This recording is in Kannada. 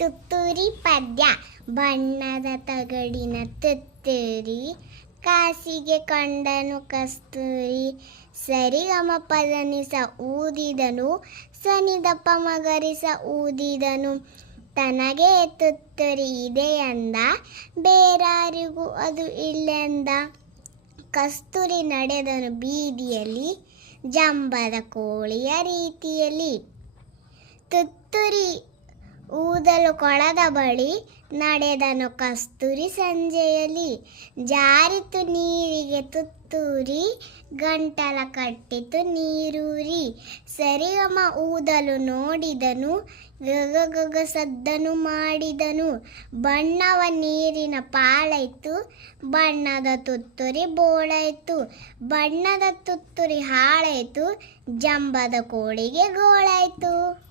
ತುತ್ತೂರಿ ಪದ್ಯ. ಬಣ್ಣದ ತಗಡಿನ ತುತ್ತೂರಿ, ಕಾಸಿಗೆ ಕಂಡನು ಕಸ್ತೂರಿ, ಸರಿಗಮ ಪದನಿಸ ಊದಿದನು, ಸನಿದಪ್ಪ ಮಗರಿಸ ಊದಿದನು. ತನಗೆ ತುತ್ತೂರಿ ಇದೆ ಅಂದ ಬೇರಾರಿಗೂ ಅದು ಇಲ್ಲೆಂದ. ಕಸ್ತೂರಿ ನಡೆದನು ಬೀದಿಯಲ್ಲಿ, ಜಂಬದ ಕೋಳಿಯ ರೀತಿಯಲ್ಲಿ. ತುತ್ತೂರಿ ಊದಲು ಕೊಳದ ಬಳಿ ನಡೆದನು ಕಸ್ತೂರಿ ಸಂಜೆಯಲ್ಲಿ. ಜಾರಿತು ನೀರಿಗೆ ತುತ್ತೂರಿ, ಗಂಟಲ ಕಟ್ಟಿತು ನೀರೂರಿ. ಸರಿಗಮ ಊದಲು ನೋಡಿದನು, ಗಗ ಗಗ ಸದ್ದನು ಮಾಡಿದನು. ಬಣ್ಣವ ನೀರಿನ ಪಾಳೈತು, ಬಣ್ಣದ ತುತ್ತುರಿ ಬೋಳೈತು. ಬಣ್ಣದ ತುತ್ತುರಿ ಹಾಳೈತು, ಜಂಬದ ಕೋಳಿಗೆ ಗೋಳಾಯ್ತು.